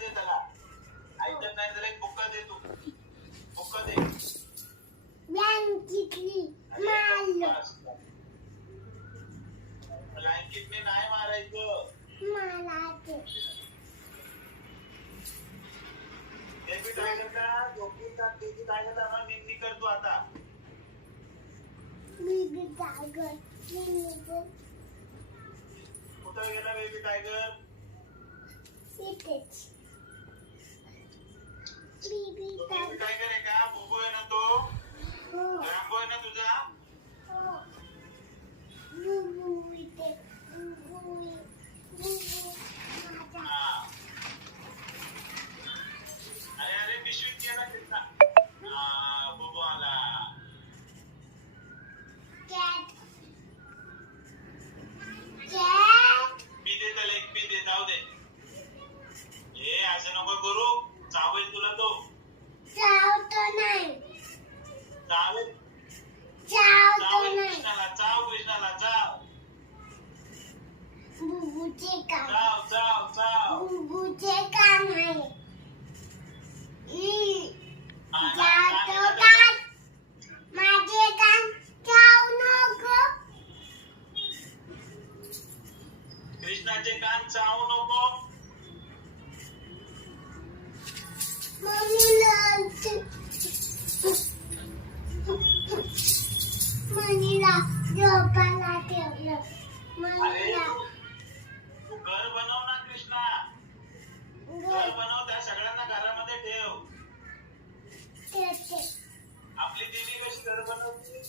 दे त्याला. ऐकत नाही तर एक बुक्का दे तू. बुक्का दे. ब्लँकेटने नाही मारायचं. बेबी टायगर का झोपी का बेबी टायगरला ना निंदी करतो आता. कुठं गेला बेबी टायगर? बेबी टायगर आहे का? बुबू आहे ना तो? रॅम्बो आहे ना तुझा? हा. अरे अरे पिशवीत गेला तिथला. हा बुबू आला. पी दे त्याला एक पी दे जाऊ दे. ए असं नको करू. चावेल तुला तो. चावेल. चावेल कृष्णाला चाव कृष्णाला चाव. चाव चाव चाव. कृष्णाचे कान चावू नको. अरे तू घर बनव ना कृष्णा. घर बनव त्या सगळ्यांना घरामध्ये ठेव. आपली देवी कशी घर बनवते.